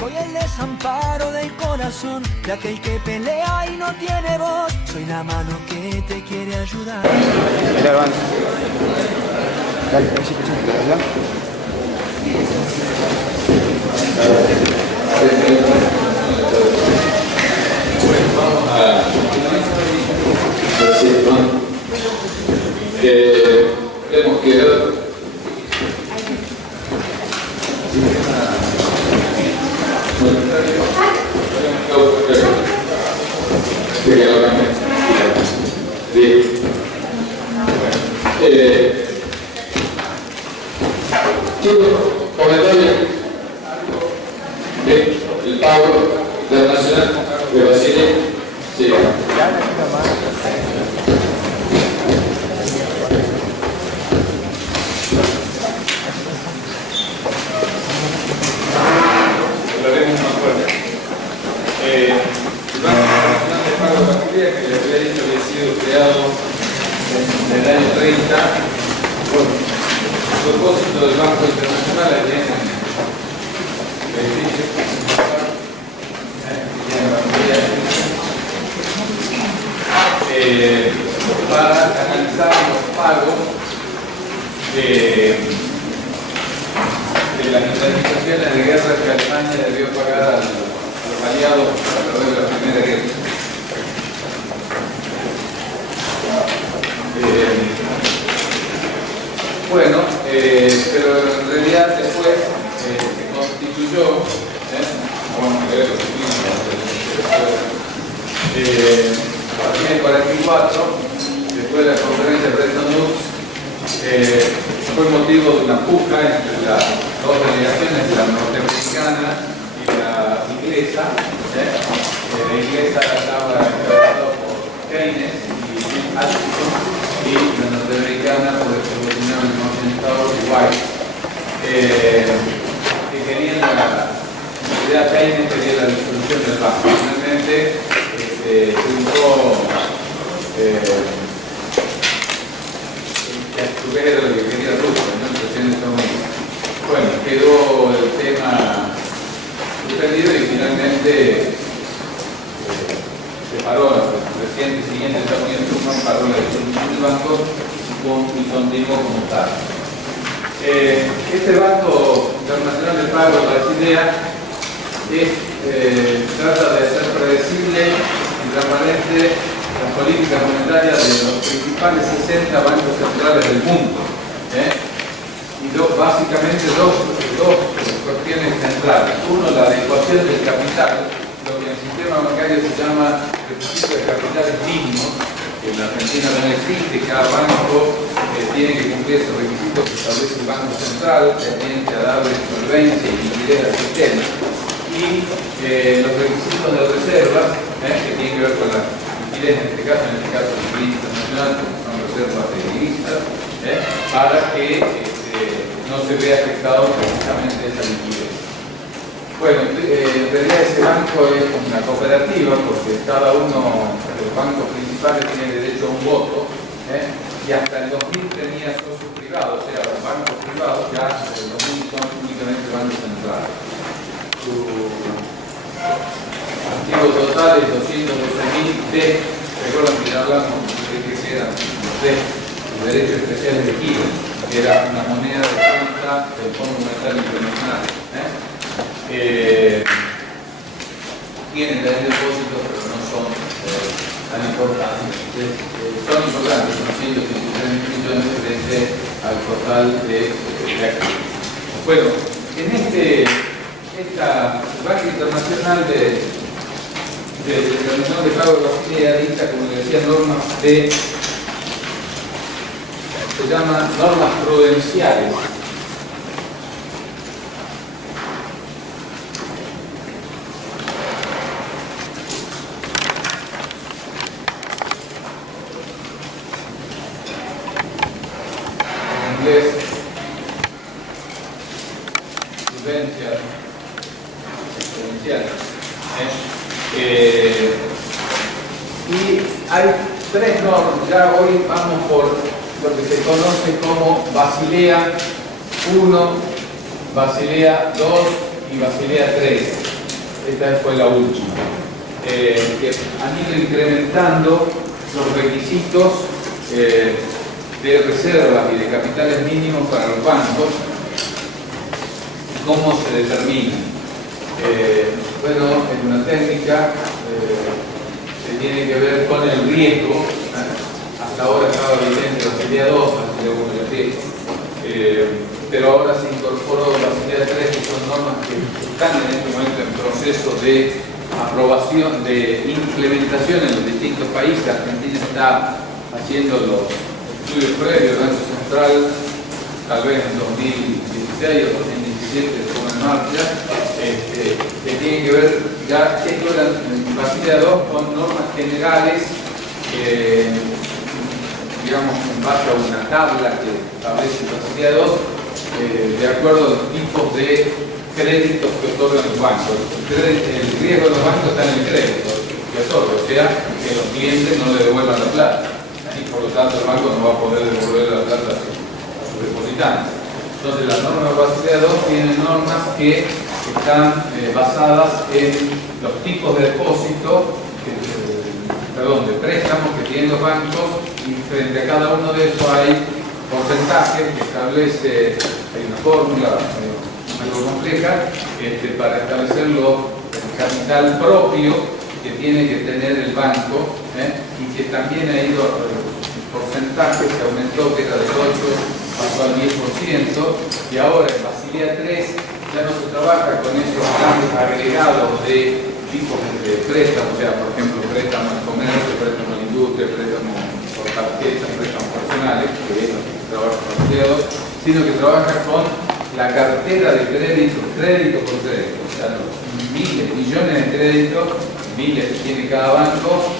Soy el desamparo del corazón de aquel que pelea y no tiene voz. Soy la mano que te quiere ayudar. Mira, avanza. Dale, sí, allá. Vamos a tenemos que comentario del pago internacional de Basilea. Sí. Hablaremos más fuerte. El Banco Internacional de Pago de Basilea, que les había dicho que había sido creado en el año 30, bueno, el propósito del Banco Internacional es para canalizar los pagos de las indemnizaciones de guerra que Alemania debió pagar a los aliados a través de la Primera Guerra. Pero en realidad después se constituyó, vamos a ver lo que a partir del 44, después de la conferencia de Bretton Woods, fue motivo de una puja entre las dos delegaciones, la norteamericana y la inglesa. La inglesa estaba encabezada por Keynes y Hutchinson, y la norteamericana por el revolucionario norteamericano White, que querían en realidad Keynes quería la disolución del banco. Finalmente se buscó lo que era lo que quería Rusia, ¿no? Bueno, quedó el tema suspendido y finalmente se paró el presidente siguiente de Estados Unidos, Truman, paró la disolución del banco y continuó como tal. Este Banco Internacional de Pago de Basilea trata de ser predecible y transparente las políticas monetarias de los principales 60 bancos centrales del mundo. Y básicamente dos cuestiones centrales. Uno, la adecuación del capital, lo que en el sistema bancario se llama requisito de capitales mínimos, que en la Argentina no existe. Cada banco tiene que cumplir esos requisitos que establece el Banco Central, que tiene que darle solvencia y liquidez al sistema. Y los requisitos de reservas, que tienen que ver con la liquidez, en este caso el crédito internacional, que son reservas de divisas, para que no se vea afectado precisamente esa liquidez. Bueno, en realidad ese banco es una cooperativa, porque cada uno de los bancos principales tiene derecho a un voto, y hasta el 2000 tenía socios privados, o sea, los bancos privados ya desde el 2000 son únicamente bancos centrales. Su activo total es 212.000 T. Recuerdan que ya hablamos de que eran los derechos especiales de Kilo, que era una moneda de cuenta del Fondo Monetario Internacional. Tienen también depósitos, pero no son tan importantes. Son importantes, son 153 millones frente al total de activos. Bueno, en esta Banco Internacional de Internacional de Pago de Basilea dicta, como le decía, normas se llaman normas prudenciales. En inglés, prudencias prudenciales. Y hay tres normas. Ya hoy vamos por lo que se conoce como Basilea I, Basilea II y Basilea III. esta fue la última, que han ido incrementando los requisitos de reservas y de capitales mínimos para los bancos. ¿Cómo se determinan? Bueno, es una técnica que tiene que ver con el riesgo. Hasta ahora estaba vigente Basilea 2, Basilea 1 y Basilea 3. Pero ahora se incorporó Basilea 3, que son normas que están en este momento en proceso de aprobación, de implementación en los distintos países. Argentina está haciendo los estudios previos, el Banco Central, tal vez en 2016 o 2017 se pone en marcha, que tienen que ver, ya esto era en Basilea 2 con normas generales, digamos, en base a una tabla que establece Basilea 2, de acuerdo a los tipos de créditos que otorgan los bancos. El riesgo de los bancos está en el crédito que otorga, o sea, que los clientes no le devuelvan la plata. Y por lo tanto el banco no va a poder devolver la plata a sus depositantes. Entonces las normas de Basilea 2 tienen normas que están basadas en los tipos de depósito, de préstamos que tienen los bancos, y frente a cada uno de esos hay porcentajes que establece, hay una fórmula algo compleja para establecer el capital propio que tiene que tener el banco, y que también ha ido el porcentaje, se aumentó, que era del 8, pasó al 10%, y ahora en Basilea 3 ya no se trabaja con esos grandes agregados de tipos de préstamos, o sea, por ejemplo, préstamos al comercio, préstamos a la industria, préstamos por tarjetas, préstamos personales, que es lo que se trabaja con Basilea 2, sino que trabaja con la cartera de crédito, crédito por crédito, o sea, los miles, millones de créditos, miles que tiene cada banco,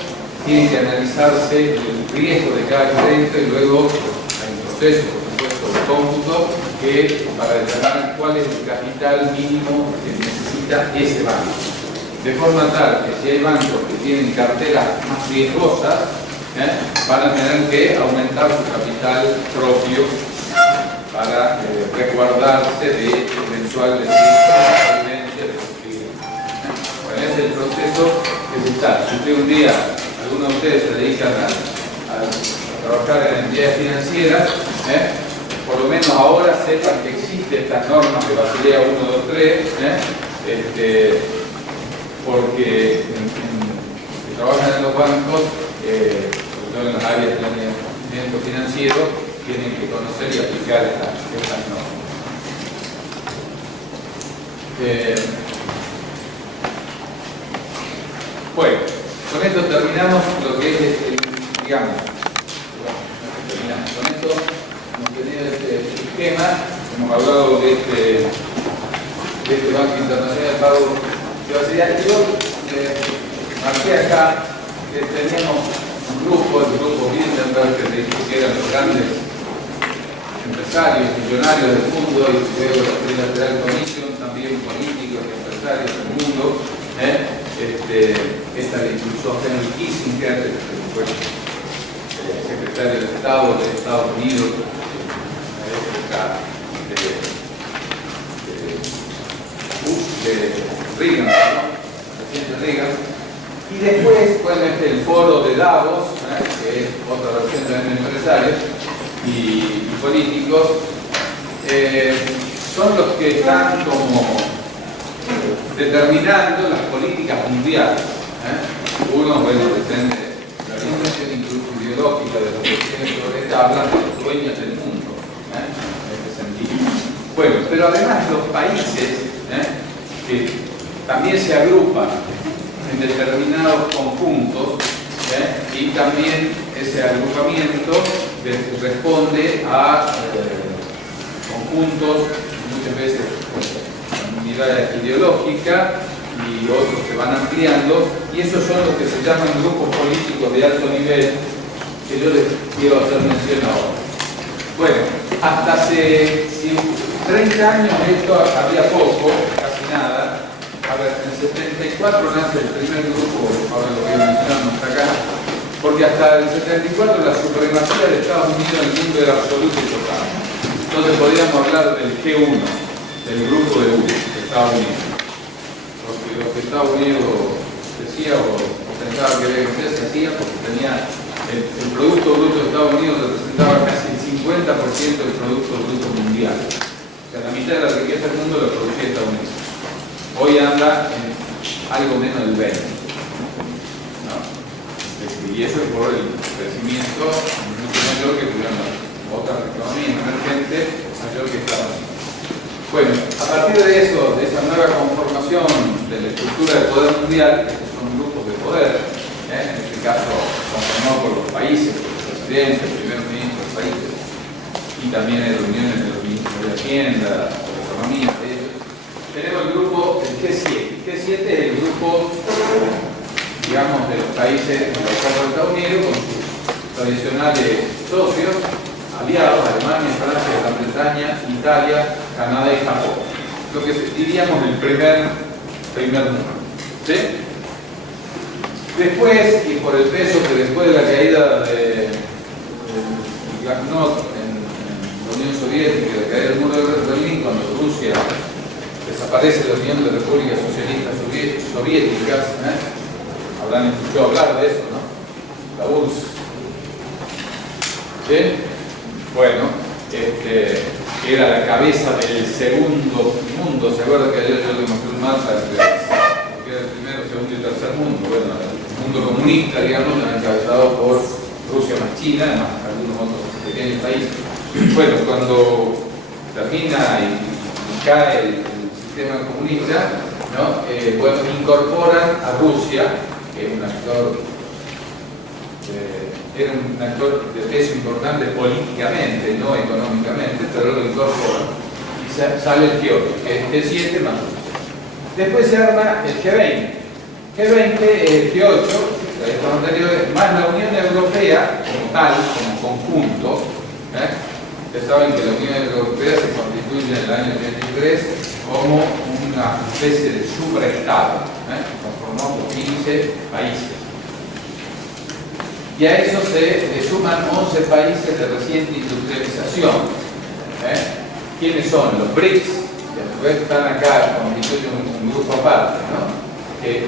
tiene que analizarse el riesgo de cada crédito y luego hay un proceso, por supuesto, de cómputo para determinar cuál es el capital mínimo que necesita ese banco. De forma tal que si hay bancos que tienen carteras más riesgosas, van a tener que aumentar su capital propio para resguardarse de eventuales solvencia de los clientes. Bueno, ese es el proceso que se está. Si usted un día, algunos de ustedes se dedican a trabajar en entidades financieras, por lo menos ahora sepan que existen estas normas de Basilea 1, 2, 3, porque que trabajan en los bancos, sobre todo en las áreas de planeamiento financiero, tienen que conocer y aplicar estas normas. Bueno, con esto terminamos lo que es digamos, con esto hemos tenido este esquema, hemos hablado de este Banco Internacional de Pago de Basilea. Yo marqué acá que teníamos un grupo, el grupo Bilderberg, que dije que eran los grandes empresarios, millonarios del mundo, y luego la Trilateral Commission, también políticos y empresarios del mundo. Esta le impulsó Henry Kissinger, que fue secretario de Estado de Estados Unidos en la época de Reagan, ¿no? Presidente Reagan. Y después, bueno, el foro de Davos, que es otra versión también de empresarios y políticos, son los que están como determinando las políticas mundiales. Uno, bueno, depende de la orientación incluso ideológica de los que tienen sobre esta, hablan de los dueños del mundo, en este sentido. Bueno, pero además los países que también se agrupan en determinados conjuntos, y también ese agrupamiento responde a conjuntos muchas veces con unidades ideológicas, y otros se van ampliando, y esos son los que se llaman grupos políticos de alto nivel, que yo les quiero hacer mención ahora. Bueno, hasta hace 30 años esto había poco, casi nada. A ver, en el 74 nace el primer grupo, ahora lo voy a mencionar acá, porque hasta el 74 la supremacía de Estados Unidos en el mundo era absoluta y total. Entonces podríamos hablar del G1, del grupo de Estados Unidos. Porque lo que Estados Unidos decía o pensaba que debía ser, se hacía porque tenía el Producto Bruto de Estados Unidos representaba casi el 50% del Producto Bruto mundial. O sea, la mitad de la riqueza del mundo la producía Estados Unidos. Hoy anda en algo menos del 20%. ¿No? Y eso es por el crecimiento mucho mayor que tuvieron otras economías emergentes, mayor que Estados Unidos. Bueno, a partir de eso, de esa nueva conformación de la estructura de poder mundial, estos son grupos de poder, en este caso conformado por los países, por los presidentes, el primer ministro de los países, y también en reuniones de los ministros de Hacienda, de Economía, de ellos. Tenemos el grupo, el G7. El G7 es el grupo, digamos, de los países de los Estados Unidos, con sus tradicionales socios, aliados, Alemania, Francia, Gran Bretaña, Italia, Canadá y Japón. Lo que diríamos el primer número. ¿Sí? Después, y por el peso que después de la caída de Glasnost en la Unión Soviética, de la caída del muro de Berlín, cuando Rusia desaparece de la Unión de Repúblicas Socialistas Soviéticas, habrán escuchado hablar de eso, ¿no? La URSS. ¿Sí? Bueno, que era la cabeza del segundo mundo. ¿Se acuerdan que ayer yo le mostré un mapa que era el primero, segundo y tercer mundo? Bueno, el mundo comunista, digamos, encabezado por Rusia más China, además algunos otros pequeños países. Bueno, cuando termina y cae el sistema comunista, ¿no? Bueno, incorporan a Rusia, que es un actor era un actor de peso importante políticamente, no económicamente, pero lo incorporan y sale el Kioto, que es G7 más Rusia. Después se arma el G20. G20 es el G8, los anteriores, más la Unión Europea como tal, como conjunto. Ustedes saben que la Unión Europea se constituye en el año 83 como una especie de supraestado, conformado por 15 países. Y a eso se le suman 11 países de reciente industrialización. ¿Quiénes son? Los BRICS, que a su vez están acá, constituyen un grupo aparte, ¿no? Que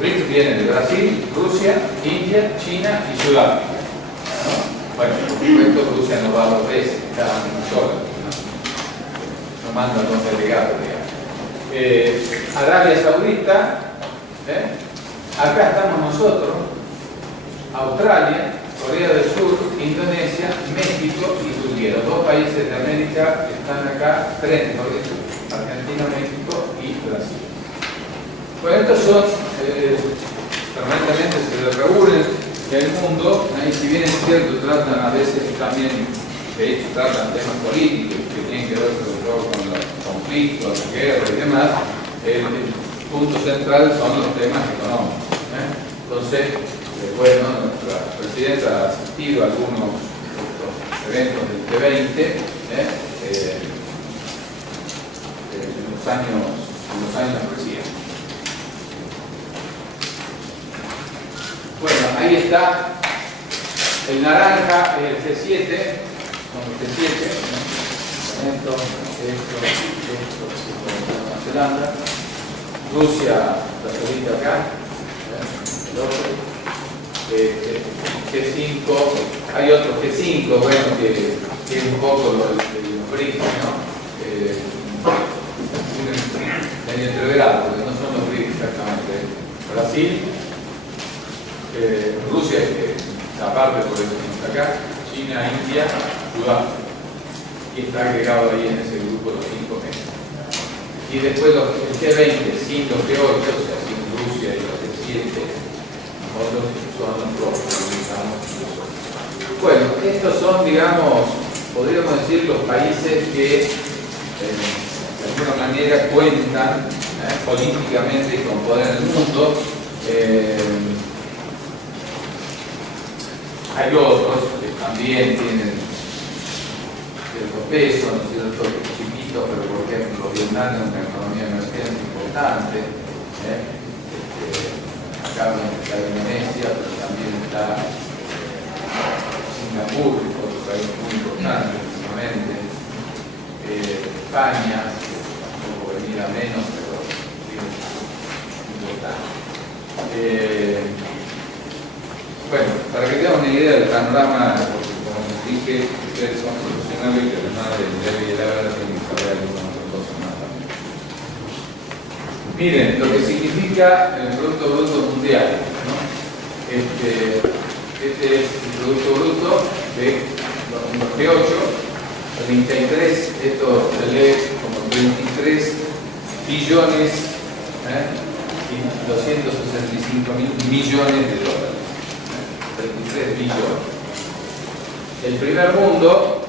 BRICS viene de Brasil, Rusia, India, China y Sudáfrica, ¿no? Bueno, por supuesto Rusia no va 2 veces, cada una sola, ¿no? No manda 2 delegados, digamos. Arabia Saudita, acá estamos nosotros, Australia, Corea del Sur, Indonesia, México y Turquía. Los 2 países de América que están acá, 3 Corea del Sur, Argentina, México y Brasil. Bueno, estos son, permanentemente se reúnen en el mundo, y si bien es cierto, tratan a veces también, de hecho, tratan temas políticos que tienen que ver sobre todo con los conflictos, la guerra y demás. El punto central son los temas económicos. Entonces, bueno, nuestra presidenta ha asistido a algunos de estos eventos del G20 en los años recientes. Bueno, ahí está el naranja, el G7, con el G7, esto, Nueva Zelanda, Rusia, la solita acá, el otro. G5, hay otro G5, bueno, que es un poco los BRICS, ¿no? Medio entreverado, porque no son los BRICS exactamente. Brasil, Rusia, aparte por eso está acá, China, India, Sudáfrica. Y está agregado ahí en ese grupo los 5 meses. Y después el G20 sin los G8, o sea, sin Rusia y los G7. Otros son los propios. Bueno, estos son, digamos, podríamos decir los países que de alguna manera cuentan políticamente con poder en el mundo. Hay otros que también tienen cierto peso, no cierto chiquitos, pero por ejemplo Vietnam es una economía emergente importante. Acá está Indonesia, pero también está Singapur, otro país muy importante últimamente. España, tampoco venir a menos, pero tiene idea del panorama, porque como les dije, ustedes son profesionales que además del debe y el haber tienen que saber algunas otras cosas más también. Miren lo que significa el Producto Bruto Mundial, ¿no? Este es el Producto Bruto de los G8, 33, esto se lee como 23 billones y 265 mil millones de dólares. 33 billones. El primer mundo,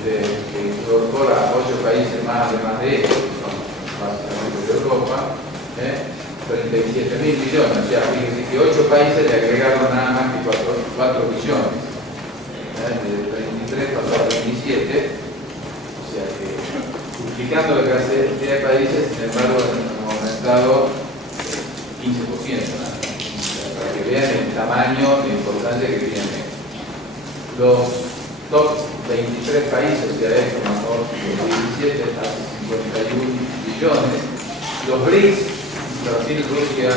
que incorpora 8 países más, además de ellos, que son básicamente de Europa, 37 mil millones. O sea, fíjense que 8 países le agregaron nada más que 4 billones. De 33 pasó a 27. O sea que, duplicando la cantidad de países, sin embargo, hemos aumentado 15%. Para que vean el tamaño, la importancia que tiene. Los top 23 países, o sea, esto más o menos 17, hace 51 billones. Los BRICS, Brasil, Rusia,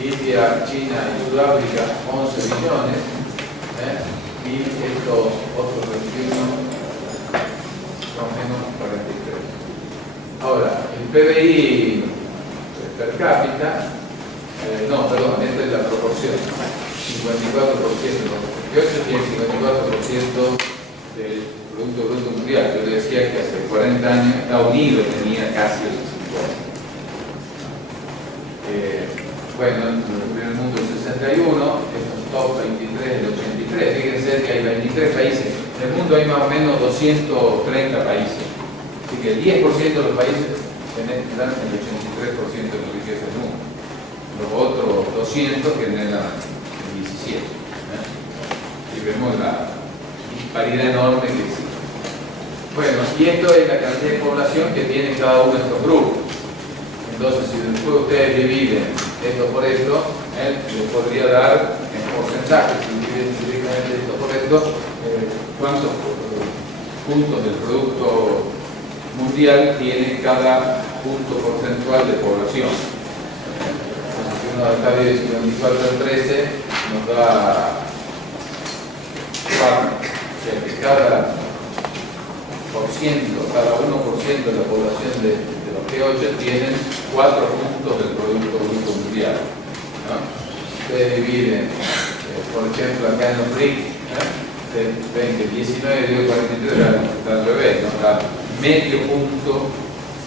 India, China y Sudáfrica, 11 billones. Y estos otros 21 son menos 43. Ahora, el PBI per cápita, no, perdón, esta es la proporción, 54%, los 58 tiene 54% del Producto Bruto Mundial. Yo le decía que hace 40 años Estados Unidos tenía casi el 50%. Bueno, en el primer mundo el 61, estos top 23 del 83, fíjense que hay 23 países. En el mundo hay más o menos 230 países. Así que el 10% de los países generan el 83% de la riqueza del mundo. Los otros 200 generan el 17%. Y vemos la disparidad enorme que existe. Bueno, y esto es la cantidad de población que tiene cada uno de estos grupos. Entonces, si después ustedes dividen esto por esto, les podría dar en porcentaje, si dividen directamente esto por esto, cuántos puntos del Producto Mundial tiene cada punto porcentual de población. Entonces, si uno está dividido 54 en 13, nos da 4. O sea que cada 1% de la población de los G8 tienen 4 puntos del Producto Bruto Mundial, ¿no? Ustedes dividen, por ejemplo, acá en los BRICS, ven que 19 digo 43 está al revés, ¿no? Da medio punto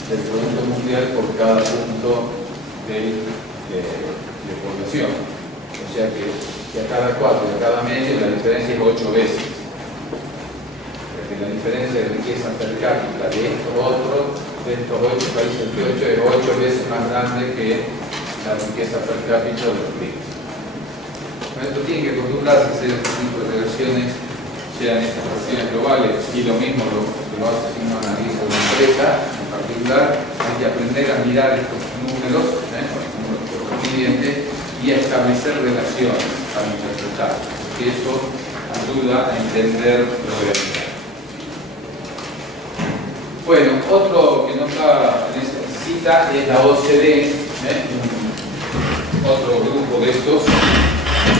del Producto Mundial por cada punto de población. O sea que a cada 4 y a cada medio la diferencia es 8 veces. La diferencia de riqueza per cápita de estos 8 países de 8 es 8 veces más grande que la riqueza per cápita de los BRICS. Con esto tienen que acostumbrarse a hacer este tipo de relaciones, sean estas relaciones globales, y lo mismo lo hace si uno analiza una empresa en particular. Hay que aprender a mirar estos números, los números correspondientes, y a establecer relaciones para interpretar, porque eso ayuda a entender lo realidad. Bueno, otro que no está en esta cita es la OCDE, otro grupo de estos.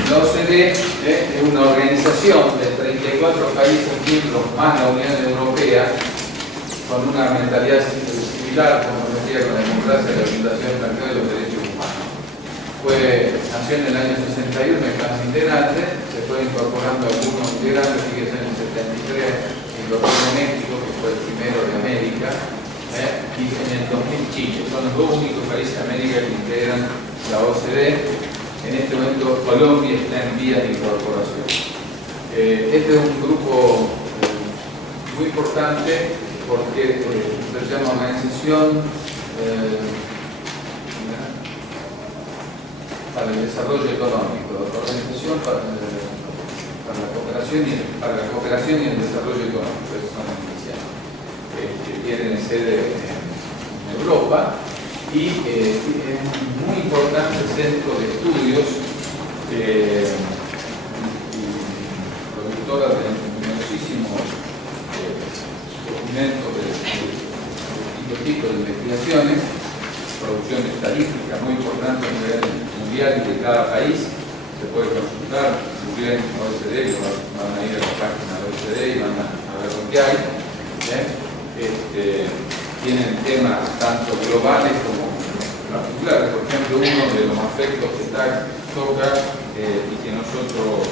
La OCDE es una organización de 34 países miembros más la Unión Europea, con una mentalidad similar, como decía, con la democracia, la orientación del mercado y los derechos humanos. Nació en el año 61 en plan integrante, se fue incorporando algunos integrantes, sigue en el 73 incorporó México, que fue el primero de América, y en el 2000 Chile. Son los dos únicos países de América que integran la OCDE. En este momento Colombia está en vías de incorporación. Este es un grupo muy importante porque se llama Organización para el Desarrollo Económico, Organización para la cooperación y el desarrollo económico. Esas son las iniciales, que tienen sede en Europa, y es un muy importante centro de estudios y productora de numerosísimos documentos de distintos tipos de investigaciones, producción estadística muy importante a nivel mundial y de cada país. se puede consultar, si quieren OECD, van a ir a la página de OECD y van a ver lo que hay. Tienen temas tanto globales como particulares. Por ejemplo, uno de los aspectos que toca y que nosotros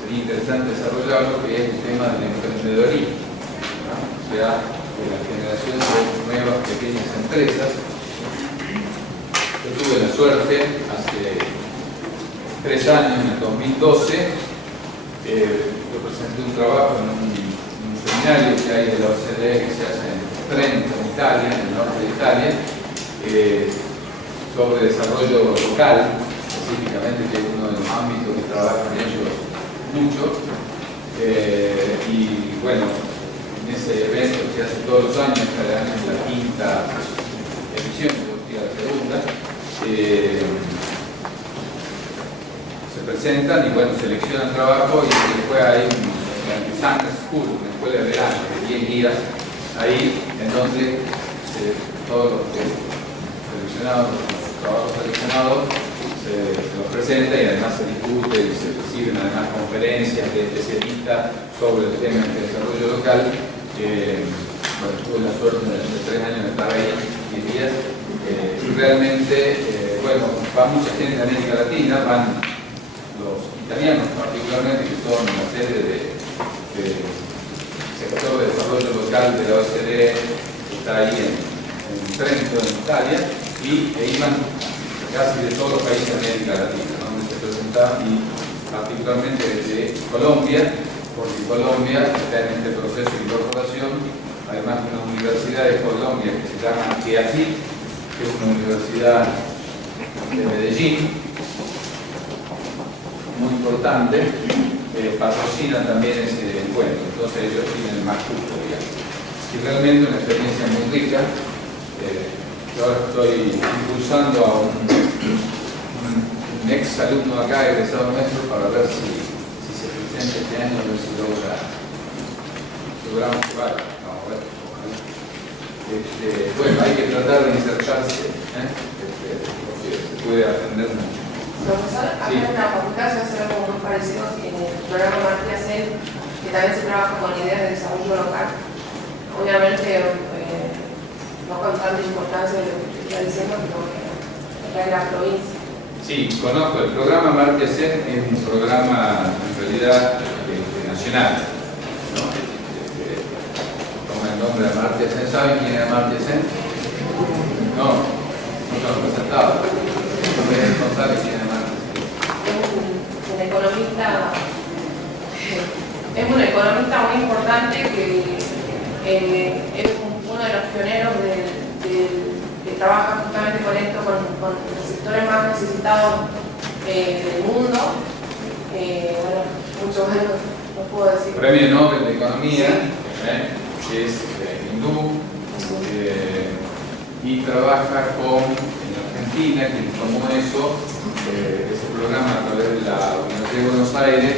sería interesante desarrollarlo, que es el tema del emprendedorismo, ¿no? O sea, de la generación de nuevas pequeñas empresas. Yo tuve la suerte hace 3 años, en el 2012, yo presenté un trabajo en un seminario que hay de la OCDE que se hace en Trento, en Italia, en el norte de Italia, sobre desarrollo local, específicamente, que es uno de los ámbitos que trabajan ellos mucho. Y bueno, en ese evento que se hace todos los años, este año es la 5ª edición, yo diría la segunda, se presentan y bueno, seleccionan trabajo y después hay un Summer School, una escuela de verano de 10 días ahí, en donde todos los seleccionados, los trabajos seleccionados se los presenta y además se discute y se reciben además conferencias de especialistas sobre el tema del desarrollo local. Bueno, tuve la suerte de 3 años de estar ahí 10 días. Realmente, bueno, va mucha gente de América Latina, van los italianos particularmente, que son una serie de sector de desarrollo local de la OCDE, que está ahí en Trento, en Italia, y iban casi de todos los países de América Latina, donde se presentaban, y particularmente desde Colombia, porque Colombia está en este proceso de incorporación, además de una universidad de Colombia que se llama EAFIT, que es una universidad de Medellín, muy importante, patrocinan también ese encuentro, entonces ellos tienen más justo, digamos. Y realmente una experiencia muy rica. Yo ahora estoy impulsando a un ex alumno acá, egresado nuestro, para ver si se presenta este año, a ver si logramos llevar. Vamos a ver, ojalá. Bueno, hay que tratar de insertarse, porque se puede aprender mucho. Profesor, acá en la facultad se hace algo muy parecido en el programa Martí Ascen, que también se trabaja con ideas de desarrollo local. Obviamente, no con tanta importancia de lo que está diciendo, pero acá en la provincia. Sí, conozco. El programa Martí Ascen es un programa en realidad nacional, ¿no? Toma el nombre de Martí Ascen. ¿Saben quién es Martí Ascen? No, no se lo han presentado. No me deben contar quién es Martí Ascen. Es un economista muy importante que es uno de los pioneros que trabaja justamente con esto, con los sectores más necesitados del mundo. Bueno, mucho más no puedo decir. Premio Nobel de Economía, que es hindú, y trabaja en Argentina, quien tomó ese programa a través de la Universidad de Buenos Aires,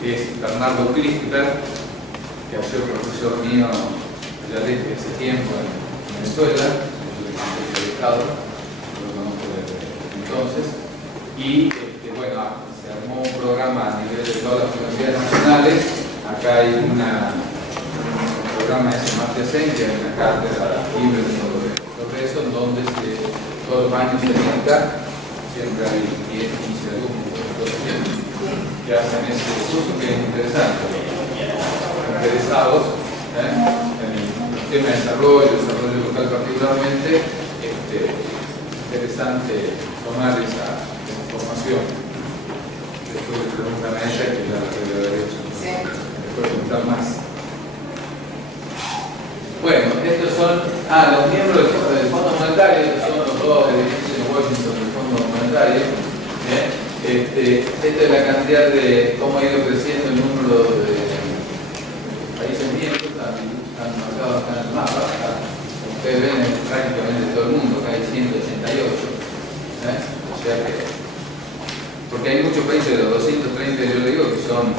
es Bernardo Christopher, que ha sido profesor mío ya desde ese tiempo en Venezuela, lo conozco desde entonces, y bueno, se armó un programa a nivel de todas las universidades nacionales. Acá hay un programa de Martí Ascen, que hay una cátedra libre sobre eso, en donde todos los años se brinda, siempre hay 10, 15 alumnos que hacen ese curso, que es interesante, interesados en el tema de desarrollo local particularmente. Interesante tomar esa formación. Después le preguntan a ella, que ya la debe haber hecho. Sí. Después preguntar más. Bueno, estos son los miembros del Fondo Monetario, estos son los dos edificios de Washington del Fondo Monetario. Esta es la cantidad de cómo ha ido creciendo el número de países miembros, están marcados acá en el mapa. Ustedes ven prácticamente todo el mundo, acá hay 188. O sea que, porque hay muchos países de los 230, yo le digo, que son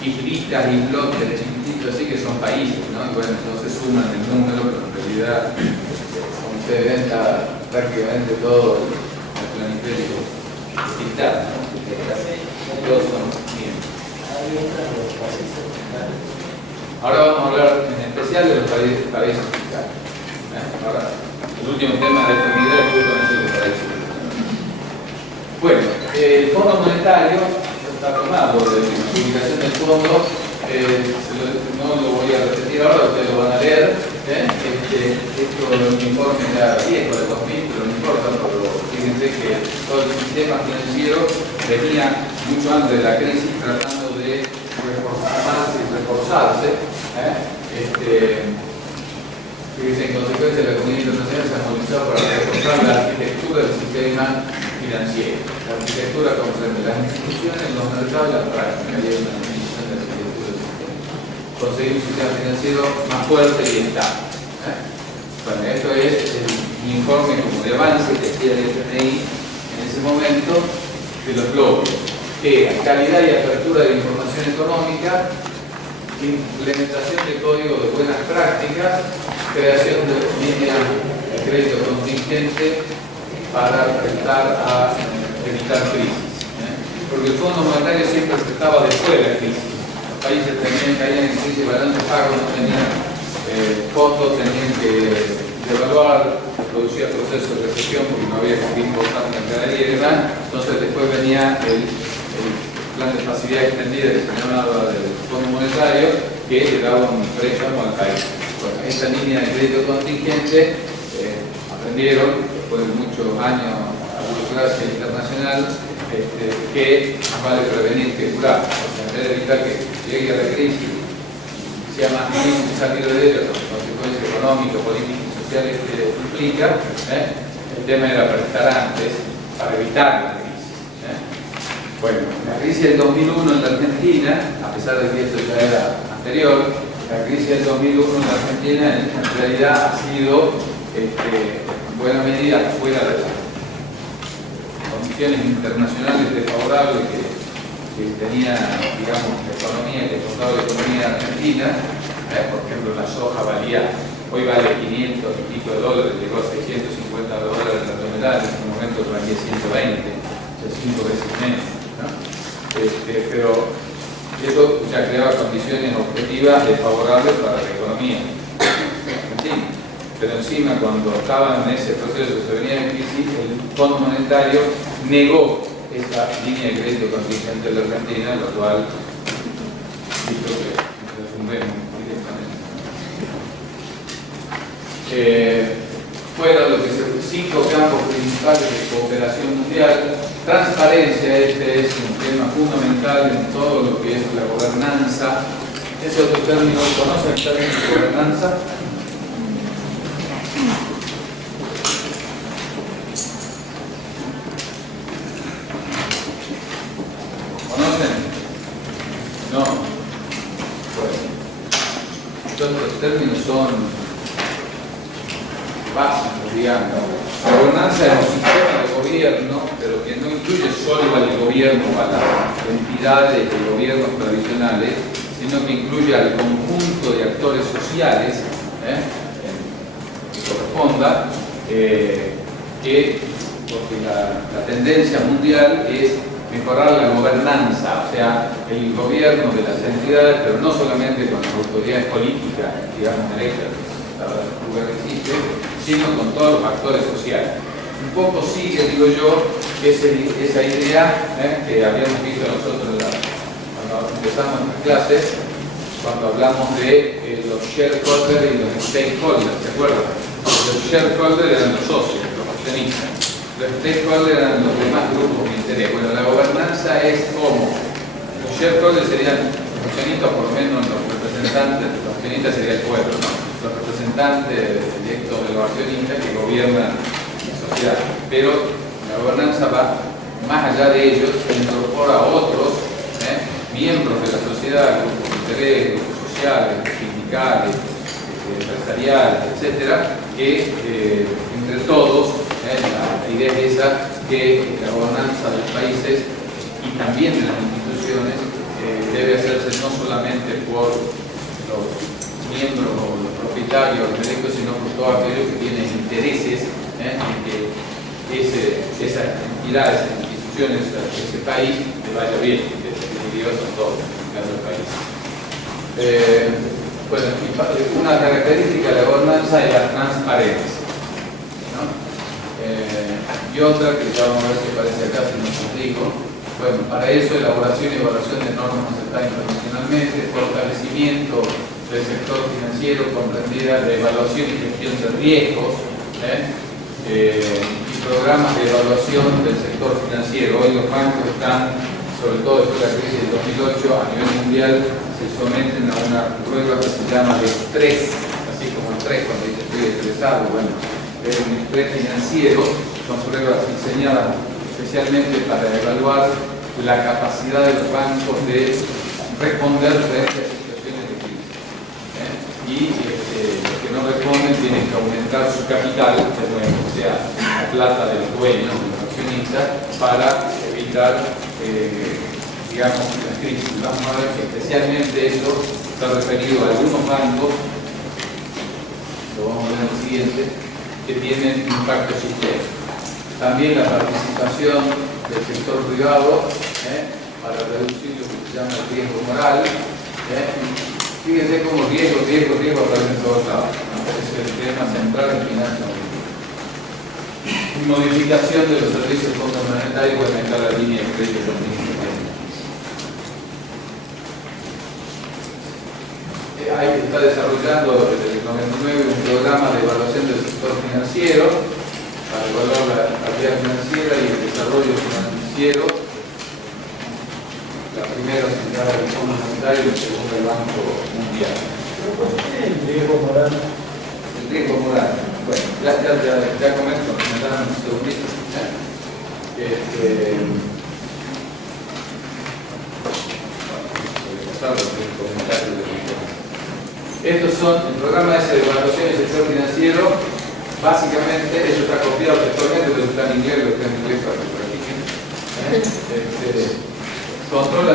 islitas, islotes, chiquititos, así que son países, ¿no? Y bueno, entonces suman el número, pero en realidad, como ustedes ven, está prácticamente todo el planificio digital, ¿no? Ahora vamos a hablar en especial de los paraísos fiscales. Ahora, el último tema de esta unidad es justamente los paraísos fiscales. Bueno, el Fondo Monetario está tomado de la publicación del fondo, no lo voy a repetir ahora, ustedes lo van a leer. Esto es un informe ya viejo de 2000, pero no importa, pero fíjense que todo el sistema financiero venía mucho antes de la crisis tratando de reformarse y reforzarse. Fíjense, en consecuencia la comunidad internacional se ha movilizado para reforzar la arquitectura del sistema financiero. La arquitectura comprende las instituciones, los mercados y la práctica. Y hay una definición de la arquitectura del sistema. Conseguir un sistema financiero más fuerte y estable. Bueno, esto es el informe como de avance que hacía el FMI en ese momento de los bloques, que calidad y apertura de información económica, implementación de código de buenas prácticas, creación de líneas de crédito contingente para prestar a evitar crisis. Porque el Fondo Monetario siempre estaba después de la crisis. Los países caían en crisis de balance de pago, no tenían fondos, tenían que devaluar, producía procesos de recesión porque no había que importar mercadería y demás. Entonces después venía el plan de facilidad extendida que se llamaba del Fondo Monetario, que le daba un préstamo al país. Bueno, esta línea de crédito contingente aprendieron, después de muchos años a burocracia internacional, que más vale prevenir que curar. O sea, en vez de evitar que llegue a la crisis, sea más difícil salir de ella, con las consecuencias económicas, políticas y sociales que implica, el tema era prestar antes para evitar la crisis. Bueno, la crisis del 2001 en la Argentina, a pesar de que esto ya era anterior, la crisis del 2001 en la Argentina en realidad ha sido en buena medida fuera de las condiciones internacionales desfavorables que tenía, digamos, la economía, que exportaba la economía argentina. Por ejemplo, la soja hoy vale 500 y pico de dólares, llegó a 650 dólares la tonelada, en este momento valía 120, o sea, 5 veces menos, ¿no? Pero eso ya creaba condiciones objetivas desfavorables para la economía argentina. Pero encima, cuando estaban en ese proceso que se venía de crisis, el Fondo Monetario negó esa línea de crédito contingente de la Argentina, lo cual hizo que resumemos directamente. Fueron los 5 campos principales de cooperación mundial. Transparencia, este es un tema fundamental en todo lo que es la gobernanza. Ese otro término, ¿conocen el término de gobernanza? ¿Conocen? No. Bueno. Entonces los términos son básicos, digamos. La gobernanza es un sistema de gobierno, pero que no incluye solo al gobierno o a las entidades de gobiernos tradicionales, sino que incluye al conjunto de actores sociales que corresponda, porque la tendencia mundial es mejorar la gobernanza, o sea, el gobierno de las entidades, pero no solamente con las autoridades políticas, digamos, electas, lugar que existe, sino con todos los actores sociales. Un poco sigue, digo yo, esa idea que habíamos visto nosotros cuando empezamos las clases, cuando hablamos de los shareholders y los stakeholders, ¿se acuerdan? Los shareholders eran los socios, los accionistas. Los stakeholders eran los demás grupos de interés. Bueno, la gobernanza es como los shareholders serían los accionistas, por lo menos los representantes, los accionistas sería el pueblo, ¿no? Los representantes electos de los accionistas que gobiernan la sociedad. Pero la gobernanza va más allá de ellos, se incorpora a otros miembros de la sociedad, grupos de interés, grupos sociales, sindicales, empresariales, etcétera, que entre todos, la idea es esa, que la gobernanza de los países y también de las instituciones debe hacerse no solamente por los miembros o los propietarios electos, sino por todos aquellos que tienen intereses en que esas entidades, esas instituciones, ese país le vaya bien, que son todos. en los países. Bueno, una característica de la gobernanza es la transparencia, ¿no? Y otra que ya vamos a ver si aparece acá, si no os digo. Bueno, para eso, elaboración y evaluación de normas aceptadas internacionalmente, fortalecimiento del sector financiero, comprendida de evaluación y gestión de riesgos, y programas de evaluación del sector financiero. Hoy los bancos están, sobre todo después de la crisis del 2008, a nivel mundial, se someten a una prueba que se llama de estrés, así como el estrés, cuando dice estoy estresado, bueno, es un estrés financiero, son pruebas diseñadas especialmente para evaluar la capacidad de los bancos de responder frente a situaciones de crisis. Y los que no responden tienen que aumentar su capital, o sea, la plata del dueño, del accionista, para evitar digamos, la crisis. Vamos a ver que especialmente eso está referido a algunos bancos, lo vamos a ver en el siguiente, que tienen impacto sistémico. También la participación del sector privado para reducir lo que se llama el riesgo moral. Fíjense cómo riesgo aparece en todos lados. Es el tema central en finanzas. Modificación de los servicios de fondos monetarios para aumentar la línea de crédito económico. Ahí está desarrollando desde el 99 un programa de evaluación del sector financiero para evaluar la actividad financiera y el desarrollo financiero. La primera señala el Fondo Monetario y la segunda el Banco Mundial. El riesgo moral. El riesgo moral. Bueno, ya comento, me dan un segundito. Estos son el programa ese de evaluación del sector financiero. Básicamente, eso está copiado textualmente, pero está en inglés, lo está en inglés para que lo practiquen. Controla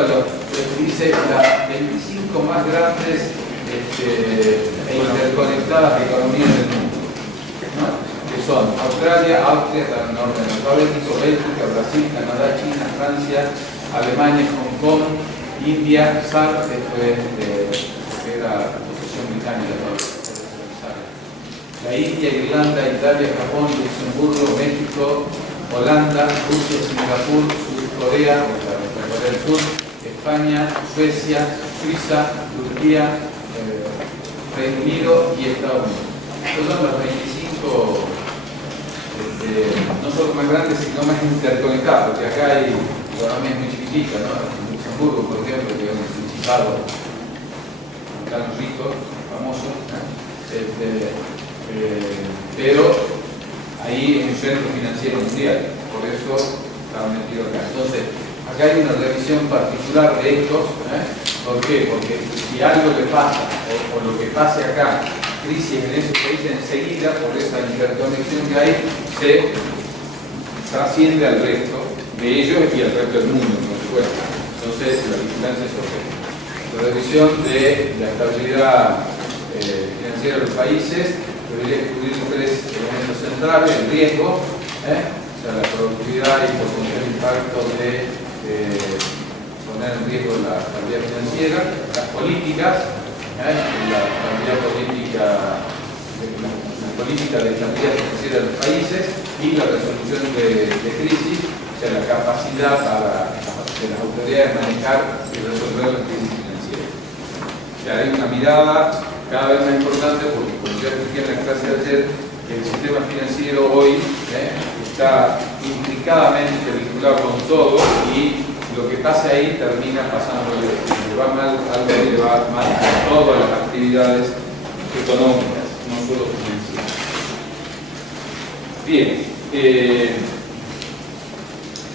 dice las 25 más grandes e interconectadas economías del mundo, ¿no? Que son Australia, Austria, está en el orden alfabético, Bélgica, Brasil, Canadá, China, Francia, Alemania, Hong Kong, India, SAR, esto es que era posesión británica, la India, Irlanda, Italia, Japón, Luxemburgo, México, Holanda, Rusia, Singapur, Corea, Corea del Sur, España, Suecia, Suiza, Turquía, Reino Unido y Estados Unidos. Estos son los 25, no solo más grandes, sino más interconectados, porque acá hay economías muy chiquititas, ¿no? En Luxemburgo, por ejemplo, que es un principado tan rico, famoso, pero ahí es un centro financiero mundial, por eso estaba metido acá. Entonces, acá hay una revisión particular de estos. ¿Por qué? Porque si algo le pasa, o lo que pase acá, crisis en esos países, enseguida, por esa interconexión que hay, se trasciende al resto de ellos y al resto del mundo, por supuesto. Entonces, la vigilancia es urgente. La revisión de la estabilidad financiera de los países debería cubrir tres elementos centrales: el riesgo, la productividad y el potencial impacto de poner en riesgo la estabilidad financiera, las políticas, la estabilidad política, la política de estabilidad financiera de los países y la resolución de crisis, o sea, la capacidad de las autoridades de manejar y resolver las crisis financieras. O sea, hay una mirada cada vez más importante, porque como ya expliqué en la clase de ayer, el sistema financiero hoy está intricadamente vinculado con todo, y lo que pasa ahí termina pasándole. Si le va mal, algo le va mal a todas las actividades económicas, no solo financieras. Bien,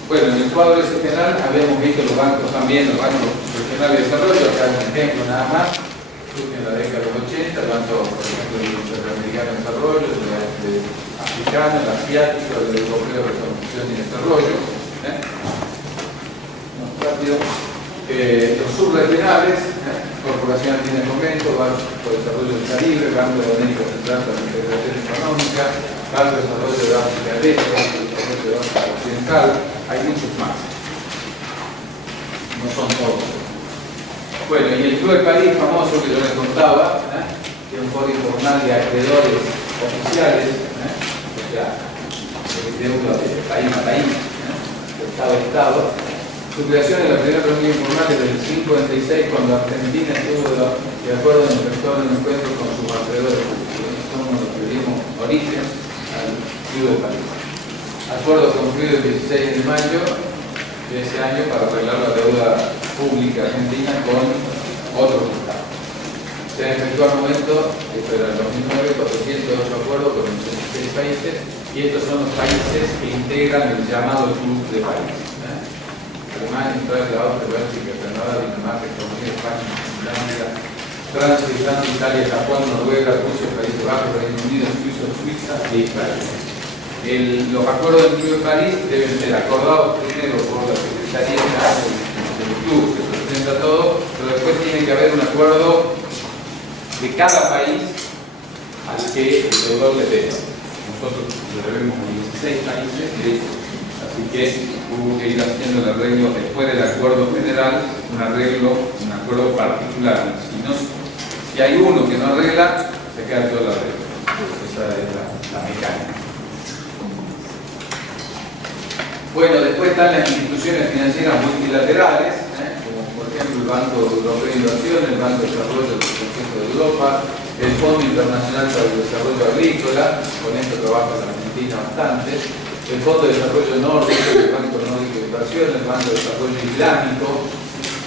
bueno, en el cuadro ese general habíamos visto los bancos también, los bancos regionales de desarrollo. Acá hay un ejemplo nada más. En la década de los 80, el banco, por ejemplo, del Interamericano de Desarrollo, el africano, el asiático, el europeo de reconstrucción y desarrollo. Rápido. Los subregionales, Corporación Andina de Fomento, Banco de Desarrollo del Caribe, Banco de América Central para la Integración Económica, Banco de Desarrollo de África del Este, Banco de Desarrollo de África Occidental. Hay muchos más. No son todos. Bueno, y el Club de París famoso que yo les contaba, que es un foro informal de acreedores oficiales, o sea, deuda de país a país, de Estado a Estado. Su creación es la primera reunión informal desde el 56, cuando Argentina estuvo de acuerdo en efectuar un encuentro con sus acreedores públicos. Somos los que dimos origen al Club de París. Acuerdo concluido el 16 de mayo de ese año para arreglar la deuda pública argentina con otros estados. Se han efectuado al momento, esto era el 2009, 408 acuerdos con 86 países, y estos son los países que integran el llamado Club de París. Alemania, Italia, Austria, Bélgica, Canadá, Dinamarca, Estados Unidos, España, Finlandia, Francia, Irlanda, Italia, Japón, Noruega, Rusia, Países Bajos, Reino Unido, Suiza e Israel. Los acuerdos del Club de París deben ser acordados primero por la Secretaría General del Club, que representa todo, pero después tiene que haber un acuerdo de cada país al que el deudor le debe. Nosotros le debemos a 16 países, así que hubo que ir haciendo el arreglo después del acuerdo general, un acuerdo particular. Si hay uno que no arregla, se queda todo el arreglo. Esa es la mecánica. Bueno, después están las instituciones financieras multilaterales, como por ejemplo el Banco Europeo de Inversión, el Banco de Desarrollo del Consejo de Europa, el Fondo Internacional para el Desarrollo Agrícola, con esto trabaja la Argentina bastante, el Fondo de Desarrollo Nórdico, el Banco Nórdico de Inversión, el Banco de Desarrollo Islámico,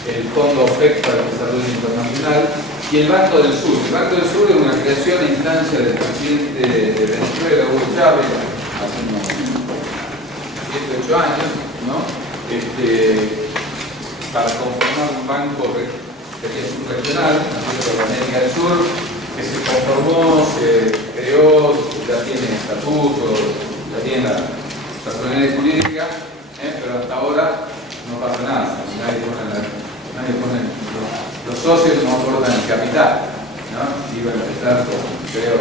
el Fondo OPEC para el Desarrollo Internacional y el Banco del Sur. El Banco del Sur es una creación a instancia del presidente de Venezuela, Hugo Chávez, hace unos 7, 8 años, ¿no? Para conformar un banco subregional, de América del Sur, que se conformó, se creó, ya tiene estatutos, ya tiene la personalidad jurídica, pero hasta ahora no pasa nada, nadie pone los socios no aportan el capital, ¿no? Iban a empezar con, creo,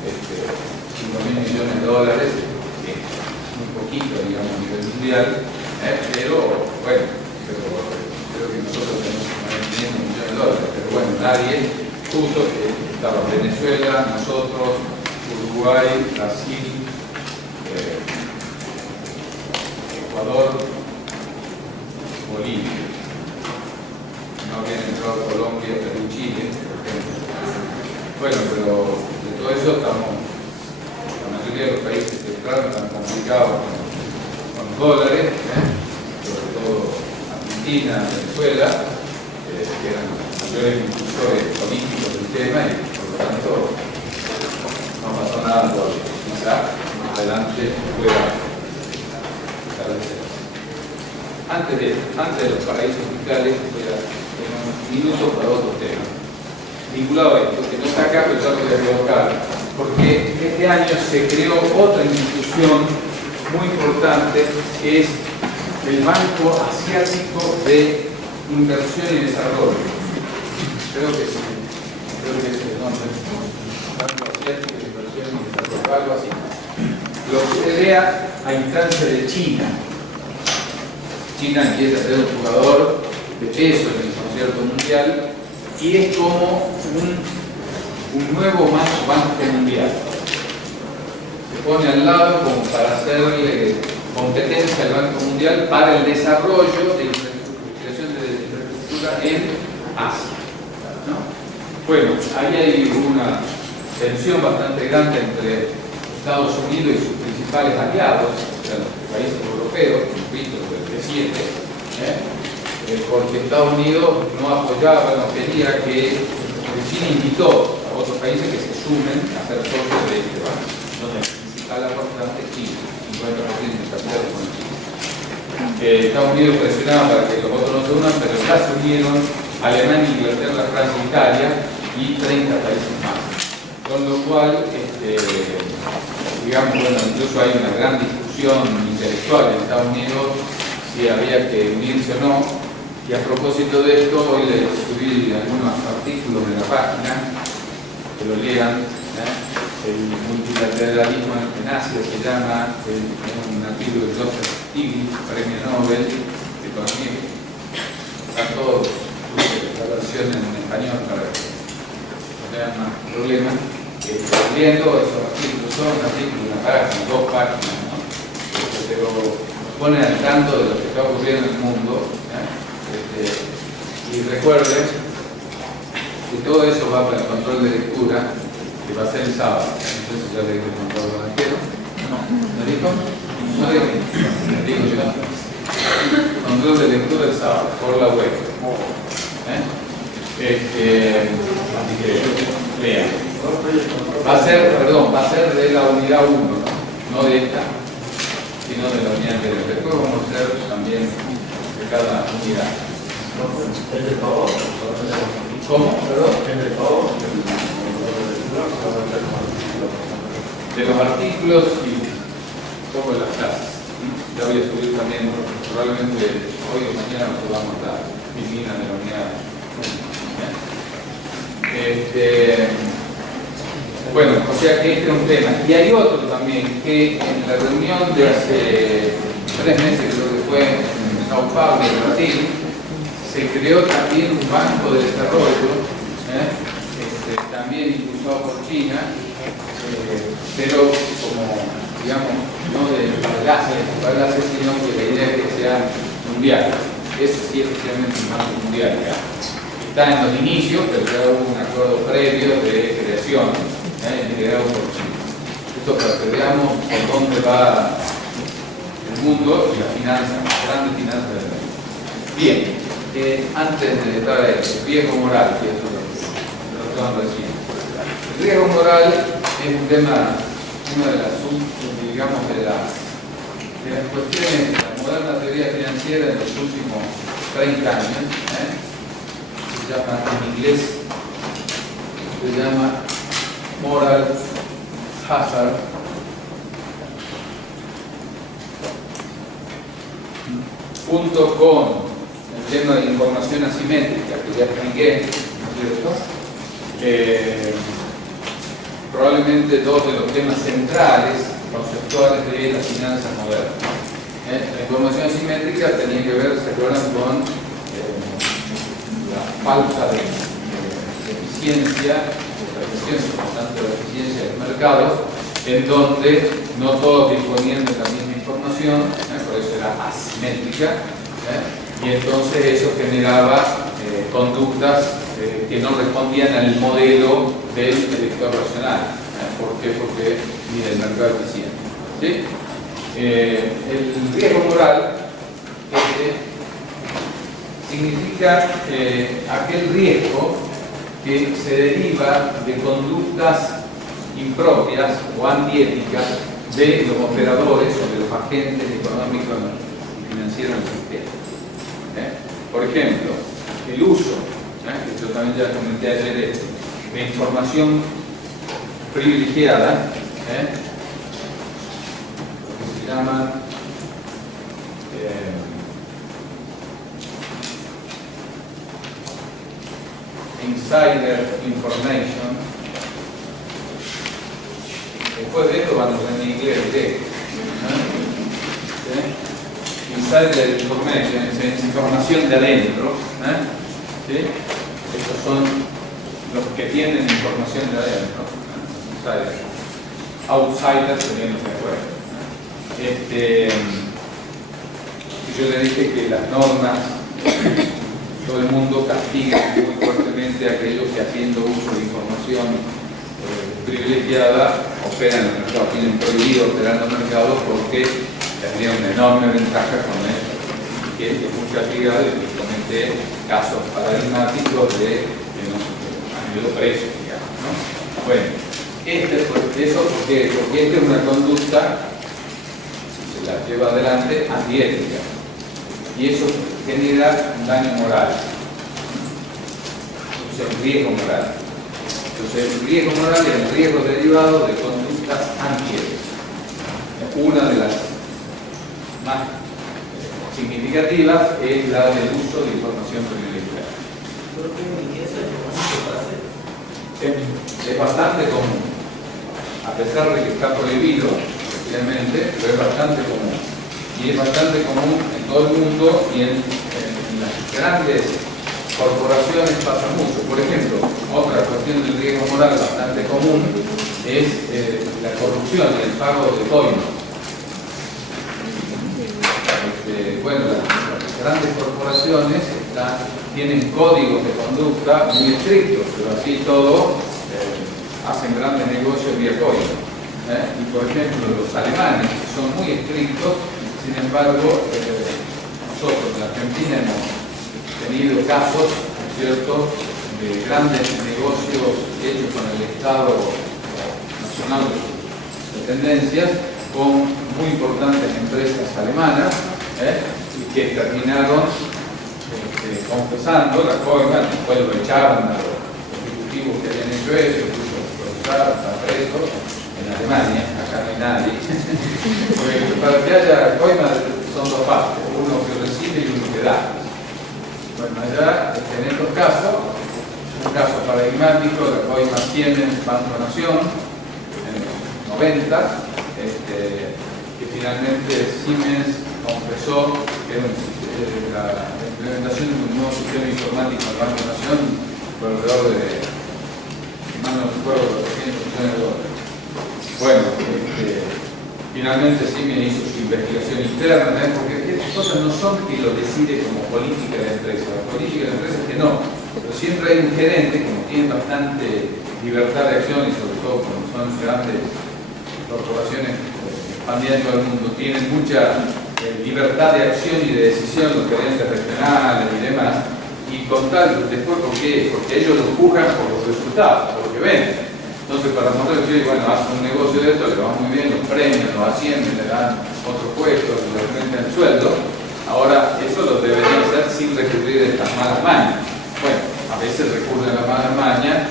5.000 millones de dólares, muy poquito, digamos, a nivel mundial, pero bueno, creo que nosotros tenemos 500 millones de dólares, pero bueno, nadie puso, estaba Venezuela, nosotros, Uruguay, Brasil, Ecuador, Bolivia. No habían entrado Colombia, Perú, Chile, por ejemplo. Bueno, pero de todo eso estamos, la mayoría de los países que entraron están complicados con los dólares, sobre todo Argentina, Venezuela, que eran los mayores impulsores políticos del tema y por lo tanto no pasó nada todavía. Quizá más adelante pueda establecerse. Antes de los paraísos fiscales, voy a tener un minuto para otro tema. Vinculado a esto, que no está acá, pero ya lo voy a colocar, porque este año se creó otra institución muy importante, que es el Banco Asiático de Inversión y Desarrollo. Creo que es el nombre. Banco Asiático de Inversión y Desarrollo, algo así. Lo crea a instancia de China. China empieza a ser un jugador de peso en el concierto mundial y es como un nuevo banco mundial. Se pone al lado como para hacerle competencia al Banco Mundial para el desarrollo de creación de infraestructura en Asia, ¿no? Bueno, ahí hay una tensión bastante grande entre Estados Unidos y sus principales aliados, o sea, los países europeos, visto el G7, porque Estados Unidos no apoyaba, no quería que China invitó a otros países que se sumen a ser socios de este banco, donde el principal aportante es China, 50% de capital con China. Estados Unidos presionaba para que los otros no se unan, pero ya se unieron Alemania, Inglaterra, Francia, Italia y 30 países más. Con lo cual, digamos, bueno, incluso hay una gran discusión intelectual en Estados Unidos si había que unirse o no. Y a propósito de esto, hoy les subí algunos artículos de la página, que lo lean. El multilateralismo en Asia se llama, un artículo de Joseph Stiglitz, premio Nobel de Economía. Están todos problema. Viendo esos artículos, son artículos de una página, 2 páginas, ¿no? Pero nos ponen al tanto de lo que está ocurriendo en el mundo, y recuerden que todo eso va para el control de lectura, que va a ser el sábado. Entonces ya le dije el control banquero. ¿No dijo? No digo yo. Control de lectura el sábado, por la web. Así que lean. Va a ser de la unidad 1, no de esta, sino de la unidad anterior. Después vamos a hacer también de cada unidad. ¿Cómo? ¿Perdón? De los artículos y un poco de las clases. Ya voy a subir también, probablemente hoy o mañana nos subamos la piscina de la unidad. Bueno, o sea que este es un tema. Y hay otro también, que en la reunión de hace 3 meses, creo que fue en Sao Paulo, en Brasil, se creó también un banco de desarrollo, también impulsado por China, pero como, digamos, no de bagaje, sino que la idea es que sea mundial. Eso sí es efectivamente un banco mundial. Está en los inicios, pero ya hubo un acuerdo previo de creación, liderado por China. Esto para que veamos por dónde va el mundo y las finanzas, las grandes finanzas del mundo. Bien, antes de entrar a eso, el riesgo moral, que es lo que estaban recién. El riesgo moral es un tema, una de las, digamos, de las cuestiones de la moderna teoría financiera de los últimos 30 años. Se llama en inglés, se llama moral hazard. Junto con el tema de información asimétrica que ya expliqué, ¿no es cierto? Probablemente 2 de los temas centrales conceptuales de las finanzas modernas. La información asimétrica tenía que ver, ¿se acuerdan?, con la falta de eficiencia, tanto de la eficiencia de los mercados, en donde no todos disponían de la misma información, por eso era asimétrica, y entonces eso generaba conductas que no respondían al modelo del elector racional. ¿Por qué? Porque mide el mercado eficiente. ¿Sí? El riesgo moral significa aquel riesgo que se deriva de conductas impropias o antiéticas de los operadores o de los agentes económicos y financieros del sistema. Por ejemplo, el uso, que yo también ya comenté ayer, de información privilegiada, lo que se llama insider information. Después de esto van a ver en inglés directo. Insider information es información de adentro. ¿Sí? Estos son los que tienen información de adentro. Outsiders serían los de afuera. Yo le dije que las normas, todo el mundo castiga muy fuertemente a aquellos que, haciendo uso de información privilegiada, operan en el mercado, tienen prohibido operar en los mercados porque tendría una enorme ventaja con esto, que es muy castigado, y justamente casos paradigmáticos de que no han ido presos, digamos, ¿no? Bueno, eso porque esta es una conducta, si se la lleva adelante, antiética, y eso genera un daño moral, entonces el riesgo moral. Entonces el riesgo moral es el riesgo derivado de conductas antiéticas. Una de las más significativas es la del uso de información privilegiada. Es bastante común, a pesar de que está prohibido, efectivamente, pero es bastante común. Y es bastante común en todo el mundo y en las grandes corporaciones pasa mucho. Por ejemplo, otra cuestión del riesgo moral bastante común es la corrupción y el pago de coimas. Bueno, las grandes corporaciones tienen códigos de conducta muy estrictos, pero así todo hacen grandes negocios vía coima. Y por ejemplo, los alemanes son muy estrictos, sin embargo, nosotros en la Argentina hemos tenido casos, ¿cierto?, de grandes negocios hechos con el Estado nacional de tendencias, con muy importantes empresas alemanas, y que terminaron confesando la coima, después lo echaban a los ejecutivos que habían hecho eso, incluso procesaron, están presos en Alemania, acá no hay nadie. Porque para que haya coima son dos partes, uno que recibe y uno que da. Bueno, allá en estos casos, un caso paradigmático, la coima Siemens Banco Nación, en los 90, que finalmente Siemens confesó que la implementación de un nuevo sistema informático en el Banco Nación por alrededor de, no me recuerdo, 200 millones de dólares. Bueno, finalmente Siemens hizo su investigación interna, porque estas cosas no son que lo decide como política de la empresa. La política de la empresa es que no, pero siempre hay un gerente, como tiene bastante libertad de acción y sobre todo cuando son grandes corporaciones expandiendo al mundo, tienen mucha libertad de acción y de decisión, los gerentes regionales y demás, y con tal, después, ¿por qué? Porque ellos lo juzgan por los resultados, por lo que venden. Entonces, para mostrar que, bueno, hacen un negocio de esto, le va muy bien, los premian, los ascienden, le dan otro puesto, le aumentan el sueldo. Ahora, eso lo deberían hacer sin recurrir a estas malas mañas. Bueno, a veces recurren a las malas mañas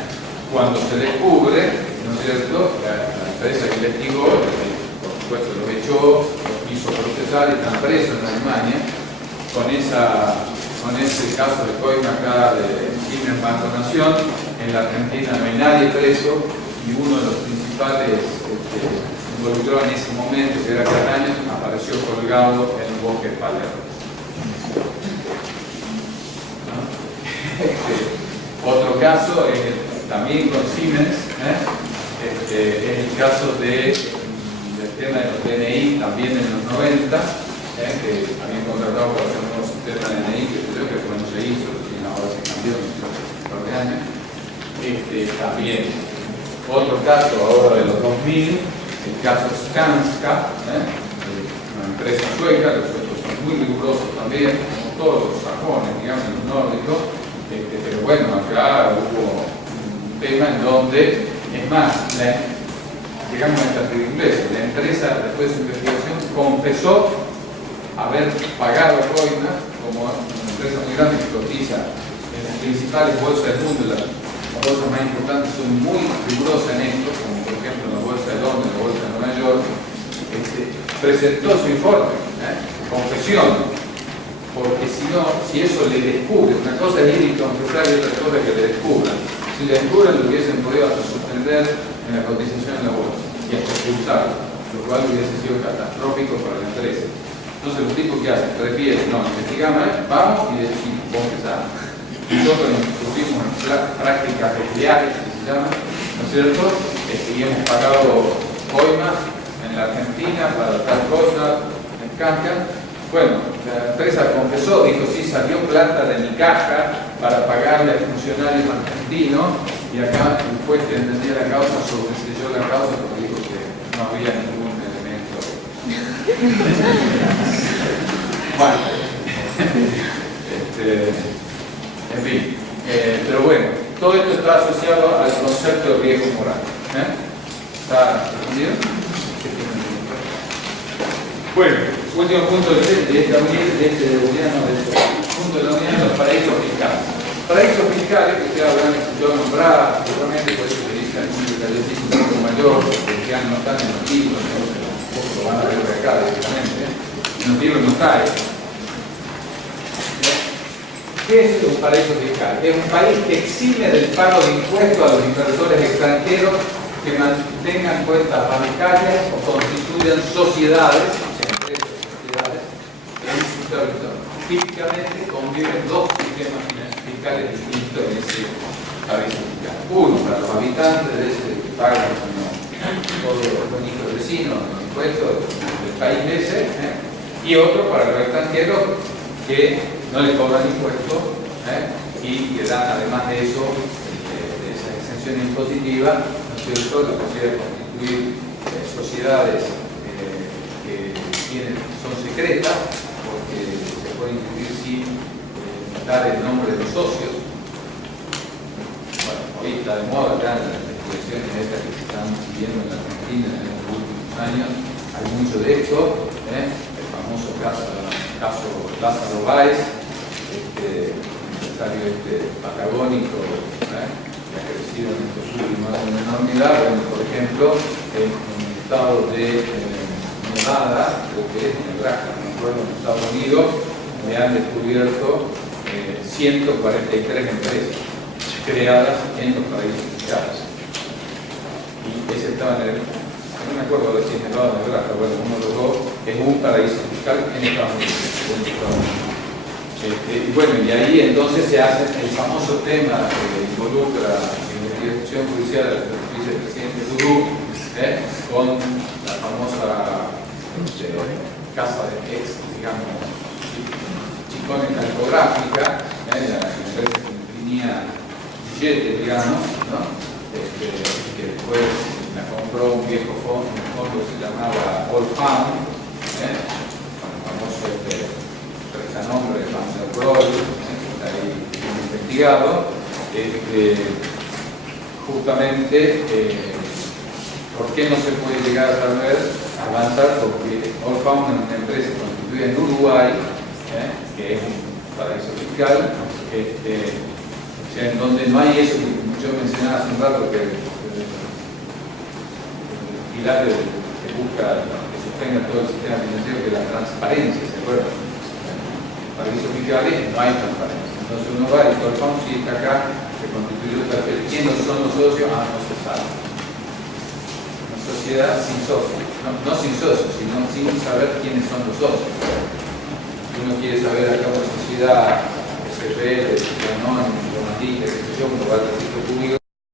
cuando se descubre, ¿no es cierto?, la empresa que investigó, por supuesto, los echó, los hizo procesar y están presos en Alemania, con ese caso de coima acá de Siemens Banco Nación. En la Argentina no hay nadie preso y uno de los principales involucrados en ese momento, que era Cataño, apareció colgado en un bosque de Palermo. Otro caso, también con Siemens, es el caso del tema de los DNI, también en los 90, que habían contratado para hacer un nuevo sistema de DNI, que creo que no se hizo, y ahora se cambió en un par de años. También otro caso ahora de los 2000, el caso Skanska, una empresa sueca, los suecos son muy rigurosos también, como todos los sajones, digamos, los nórdicos, pero bueno, acá hubo un tema en donde, es más, llegamos a esta ridiculez, la empresa después de su investigación confesó haber pagado coimas, como una empresa muy grande que cotiza en las principales bolsas del mundo. Las bolsas más importantes son muy rigurosas en esto, como por ejemplo la bolsa de Londres, la bolsa de Nueva York. Presentó su informe, confesión, porque si eso le descubre, una cosa es ir y confesar y otra cosa es que le descubran. Si le descubren, lo hubiesen podido hasta suspender en la cotización en la bolsa y hasta expulsarlo, lo cual hubiese sido catastrófico para la empresa. Entonces los tipos que hacen, prefieren, no, investigamos, vamos y decimos, confesamos. Nosotros tuvimos prácticas nucleares, que se llaman, ¿no es cierto? Y hemos pagado coimas en la Argentina para tal cosa, en Canca. Bueno, la empresa confesó, dijo, sí, salió plata de mi caja para pagarle a funcionarios argentinos, y acá el juez que entendía la causa sobreseyó la causa porque dijo que no había ningún elemento. Bueno, en fin, pero bueno, todo esto está asociado al concepto de riesgo moral. ¿Está entendido? Bueno, último punto de esta punto de la unidad, los paraísos fiscales. Paraísos fiscales, que ustedes habrán escuchado nombrar, seguramente por eso se dice algún detallecito un poco mayor, porque ya no están en los libros, tampoco lo van a ver de acá directamente. En los libros no está eso. ¿Qué es un paraíso fiscal? Es un país que exime del pago de impuestos a los inversores extranjeros que mantengan cuentas bancarias o constituyan sociedades, en su territorio. Típicamente conviven dos sistemas fiscal es distinto en ese paraíso fiscal. Uno, para los habitantes de ese que pagan todos los hijos vecinos, los impuestos del país ese, y otro para los extranjeros que no le cobran impuestos y le dan, además de eso, de esa exención impositiva, ¿no es cierto?, la posibilidad de constituir sociedades que son secretas, porque se puede instituir sin dar el nombre de los socios. Bueno, hoy está de moda ya las investigaciones estas que se están siguiendo en la Argentina en los últimos años, hay mucho de esto, el famoso caso Lázaro Báez, empresario patagónico, que ha crecido en estos últimos años en enormidad. Bueno, por ejemplo, en el estado de Nevada, creo que es en Nebraska, no me acuerdo, en Estados Unidos, le han descubierto 143 empresas creadas en los paraísos fiscales. Y ese estaba en el, no me acuerdo de si es Nevada o Nebraska, bueno, uno de los dos es un paraíso fiscal en Estados Unidos. Y bueno, y ahí entonces se hace el famoso tema que involucra en la investigación judicial del vicepresidente Durú, con la famosa casa de ex, digamos, chicones calcográfica, la empresa que imprimía billetes, digamos, ¿no? Que después la compró un viejo fondo que se llamaba Old Found, con el famoso prestanombre de Van der Rohe, que está ahí investigado, justamente ¿por qué no se puede llegar a saber, avanzar? Porque Old Found es una empresa constituida en Uruguay, que es un paraíso fiscal, o sea, en donde no hay eso que yo mencionaba hace un rato, que el pilar que busca, que sostenga todo el sistema financiero, que es la transparencia, ¿se acuerdan? Paraísos fiscales no hay transparencia. Entonces uno va y Old Found sí está acá, se constituyó tal vez. ¿Quiénes son los socios? No se sabe. Sociedad sin socios, no sin socios, sino sin saber quiénes son los socios. Si uno quiere saber acá una sociedad SRL, Anónimo, Romatita, que sé yo, como va al registro público,